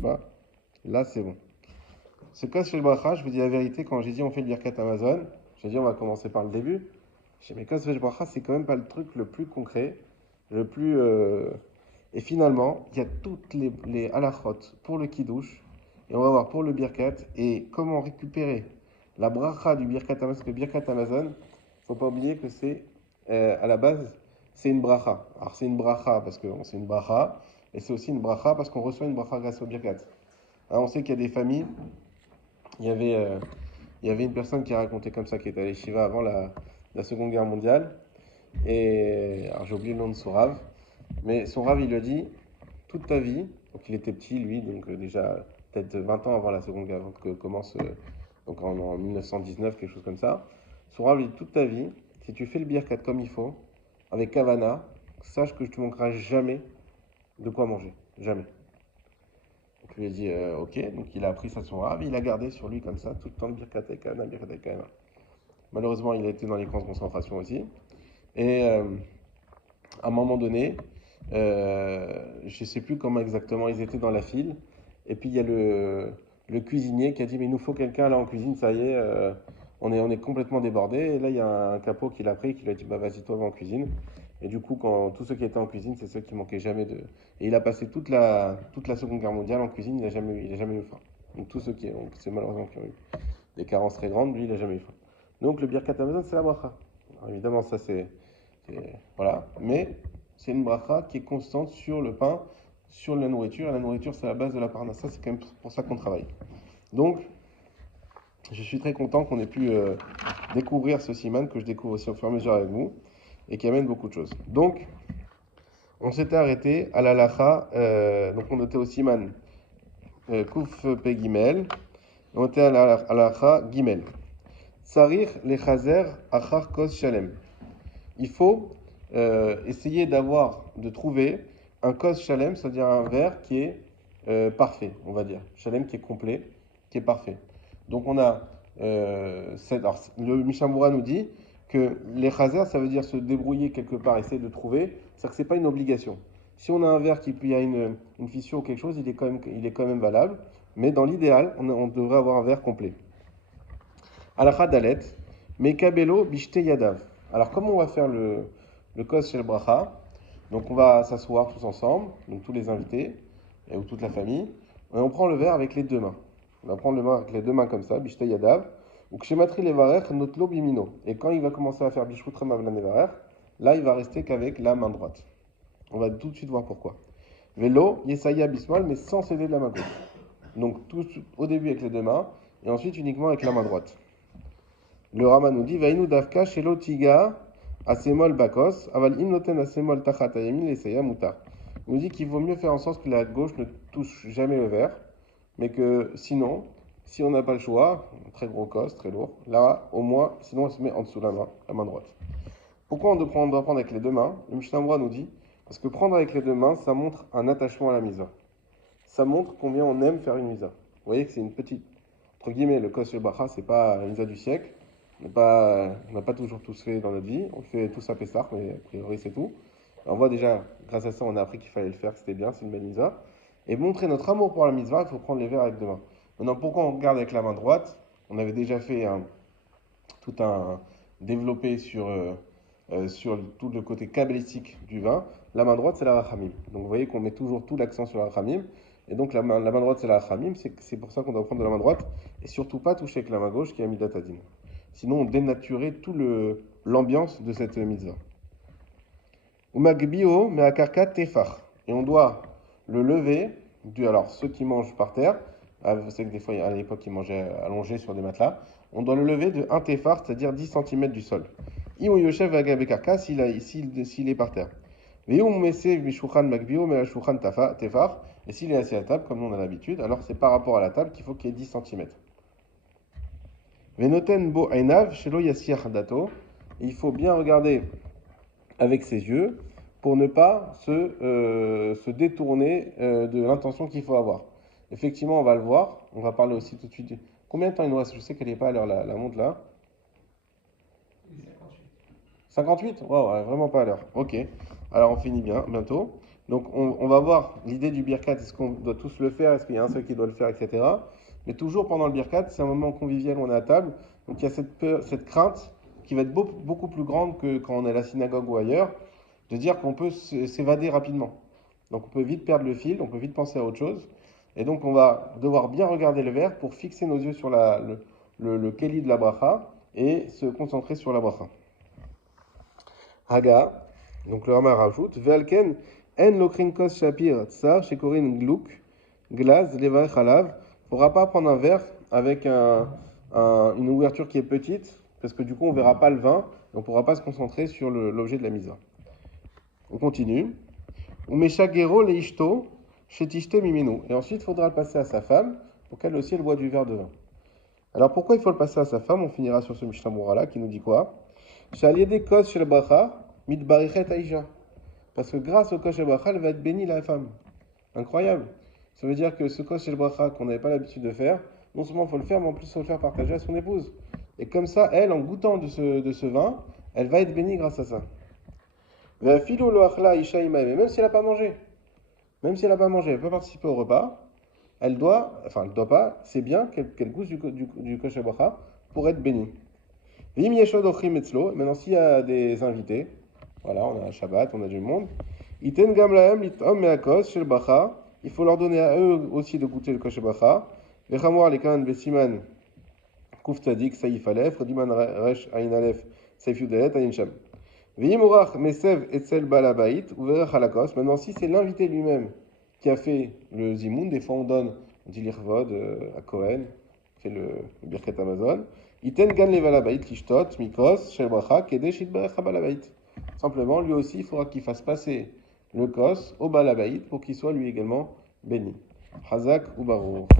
pas. Là, c'est bon. Ce cas chez le bracha, je vous dis la vérité, quand j'ai dit on fait le birkat Amazon, j'ai dit on va commencer par le début. Chez mes cas chez le bracha, c'est quand même pas le truc le plus concret, le plus. Et finalement, il y a toutes les halachot pour le kiddush, et on va voir pour le birkat, et comment récupérer la bracha du birkat Amazon. Parce que birkat Amazon, faut pas oublier que c'est, à la base, c'est une bracha. Alors c'est une bracha parce que c'est une bracha, et c'est aussi une bracha parce qu'on reçoit une bracha grâce au birkat. Hein, on sait qu'il y a des familles, il y avait, euh, il y avait une personne qui a raconté comme ça, qui était allée Shiva avant la Seconde Guerre mondiale. Et alors j'ai oublié le nom de son rave, mais son rave il lui a dit toute ta vie, donc il était petit lui, donc déjà peut-être 20 ans avant la Seconde Guerre, avant que commence, donc en 1919, quelque chose comme ça. Son rave il dit toute ta vie, si tu fais le birkat comme il faut, avec Kavana, sache que tu manqueras jamais de quoi manger. Jamais. Donc il lui a dit ok, donc il a appris ça de son rave, il a gardé sur lui comme ça tout le temps le birkat avec Kavana, birkat avec Kavana. Malheureusement il a été dans les camps de concentration aussi. Et à un moment donné, je ne sais plus comment exactement ils étaient dans la file. Et puis il y a le cuisinier qui a dit mais il nous faut quelqu'un là en cuisine, ça y est, on est complètement débordé. Et là il y a un capot qui l'a pris, qui lui a dit bah vas-y toi va en cuisine. Et du coup quand tous ceux qui étaient en cuisine, c'est ceux qui manquaient jamais de. Et il a passé toute la Seconde Guerre mondiale en cuisine, il a jamais eu faim. Donc tous ceux c'est malheureusement qui ont eu des carences très grandes, lui il a jamais eu faim. Donc le birkat Amazon c'est la bracha. Alors, évidemment ça voilà. Mais c'est une bracha qui est constante sur le pain, sur la nourriture. Et la nourriture, c'est la base de la parnassa. C'est quand même pour ça qu'on travaille. Donc, je suis très content qu'on ait pu découvrir ce siman, que je découvre aussi au fur et à mesure avec vous, et qui amène beaucoup de choses. Donc, on s'était arrêté à la lacha. Donc, on était au siman Kouf Pe Gimel. On était à la lacha Gimel. Sarir le chazer achar kos shalem. Il faut essayer de trouver un kos shalem, c'est-à-dire un verre qui est parfait, on va dire. Shalem qui est complet, qui est parfait. Donc on a, alors, le Mishamura nous dit que les chazer, ça veut dire se débrouiller quelque part, essayer de trouver, c'est-à-dire que ce n'est pas une obligation. Si on a un verre qui puis a une fissure ou quelque chose, il est quand même valable, mais dans l'idéal, on devrait avoir un verre complet. Alakha Dalet, Mekabelo Bishte Yadav. Alors, comment on va faire le Kos Shel Bracha? Donc, on va s'asseoir tous ensemble, donc tous les invités, ou toute la famille, et on prend le verre avec les deux mains. On va prendre le verre avec les deux mains comme ça, Bishte Yadav, ou Kshematri Levarech Notlo Bimino. Et quand il va commencer à faire Bishut Mavlan Levarech, là, il va rester qu'avec la main droite. On va tout de suite voir pourquoi. Vélo, Yesaya Bismal, mais sans céder de la main gauche. Donc, tout au début avec les deux mains, et ensuite uniquement avec la main droite. Le Rama nous dit Vainu davka shelo tiga asemol bakos, aval im noten asemol tachat ayamin lesaya mutar. Il nous dit qu'il vaut mieux faire en sorte que la gauche ne touche jamais le verre, mais que sinon, si on n'a pas le choix, un très gros cos, très lourd, là, au moins, sinon on se met en dessous la main droite. Pourquoi on doit prendre avec les deux mains? Le Mishnah Brura nous dit parce que prendre avec les deux mains, ça montre un attachement à la misa. Ça montre combien on aime faire une misa. Vous voyez que c'est une petite, entre guillemets, le kos le bacha, c'est pas la misa du siècle. On n'a pas toujours tous fait dans notre vie. On le fait tous à Pessah, mais a priori c'est tout. On voit déjà, grâce à ça, on a appris qu'il fallait le faire, que c'était bien, c'est une belle mitzvah. Et montrer notre amour pour la mitzvah, il faut prendre les verres avec deux mains. Maintenant, pourquoi on regarde avec la main droite? On avait déjà fait tout un développé sur tout le côté kabbalistique du vin. La main droite, c'est la rachamim. Donc vous voyez qu'on met toujours tout l'accent sur la rachamim. Et donc la main droite, c'est la rachamim. C'est pour ça qu'on doit prendre de la main droite. Et surtout pas toucher avec la main gauche qui est Amidat Adin. Sinon, on dénaturait tout l'ambiance de cette mitzvah. Umagbio meakarka tefar. Et on doit le lever, alors ceux qui mangent par terre, vous savez que des fois, à l'époque, ils mangeaient allongés sur des matelas, on doit le lever de 1 tefar, c'est-à-dire 10 cm du sol. Imo yoshev agabekarka s'il est par terre. Veum mese mishuchan magbio meashuchan tefar. Et s'il est assis à la table, comme on a l'habitude, alors c'est par rapport à la table qu'il faut qu'il y ait 10 cm. Venoten bo einav shelo yasir dato. Il faut bien regarder avec ses yeux pour ne pas se détourner de l'intention qu'il faut avoir. Effectivement, on va le voir. On va parler aussi tout de suite. Combien de temps il nous reste? Je sais qu'elle n'est pas à l'heure, la montre là. 58. 58? Wow, ouais, vraiment pas à l'heure. Ok. Alors on finit bien, bientôt. Donc on va voir l'idée du birkat, est-ce qu'on doit tous le faire, est-ce qu'il y a un seul qui doit le faire, etc. Mais toujours pendant le birkat, c'est un moment convivial, on est à table, donc il y a cette crainte qui va être beaucoup plus grande que quand on est à la synagogue ou ailleurs, de dire qu'on peut s'évader rapidement. Donc on peut vite perdre le fil, on peut vite penser à autre chose. Et donc on va devoir bien regarder le verre pour fixer nos yeux sur le keli de la bracha et se concentrer sur la bracha. Haga, donc le Rama rajoute, Ve'alken en lokrin kos shapir tsar shekorin gluk glaz levar chalav. Il ne faudra pas prendre un verre avec une ouverture qui est petite, parce que du coup on ne verra pas le vin, et on ne pourra pas se concentrer sur l'objet de la mise. On continue. Umeshagero leishto shetishte mimenu. Et ensuite il faudra le passer à sa femme pour qu'elle aussi elle boit du verre de vin. Alors pourquoi il faut le passer à sa femme? On finira sur ce Mishnah Moura là qui nous dit quoi? Shaliede kos shel bracha mitbarichet aisha. Parce que grâce au kos shel bracha, elle va être bénie la femme. Incroyable. Ça veut dire que ce kos shel bracha qu'on n'avait pas l'habitude de faire, non seulement il faut le faire, mais en plus il faut le faire partager à son épouse. Et comme ça, elle, en goûtant de ce vin, elle va être bénie grâce à ça. Même si elle n'a pas mangé, même si elle n'a pas mangé, elle peut participer au repas, elle doit pas, c'est bien qu'elle goûte du kos shel bracha pour être bénie. Maintenant, s'il y a des invités, voilà, on a un Shabbat, on a du monde, il faut leur donner à eux aussi de goûter le kos shel bracha. Vechamoar lekan besiman kuf tzadik saif alef, rediman resh ayin alef saif yudalet ayin sham. V'yimorach mesev etzel balabait uverach halakos. Maintenant, si c'est l'invité lui-même qui a fait le zimoun, des fois on dit l'irvod à Cohen, fait le birket Amazon. Iten gan levalabait lishtot mikos shel bracha kedesh itberech habalabait. Simplement, lui aussi, il faudra qu'il fasse passer le kos au balabait pour qu'il soit lui également béni. Hazak ou barour.